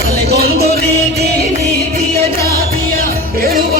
తలకొందు నీతి నీతి జాతీయ ఏడు